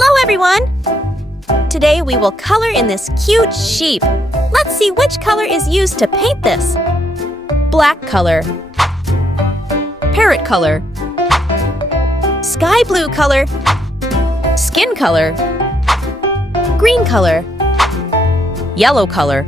Hello, everyone! Today we will color in this cute sheep. Let's see which color is used to paint this. Black color, parrot color, sky blue color, skin color, green color, yellow color,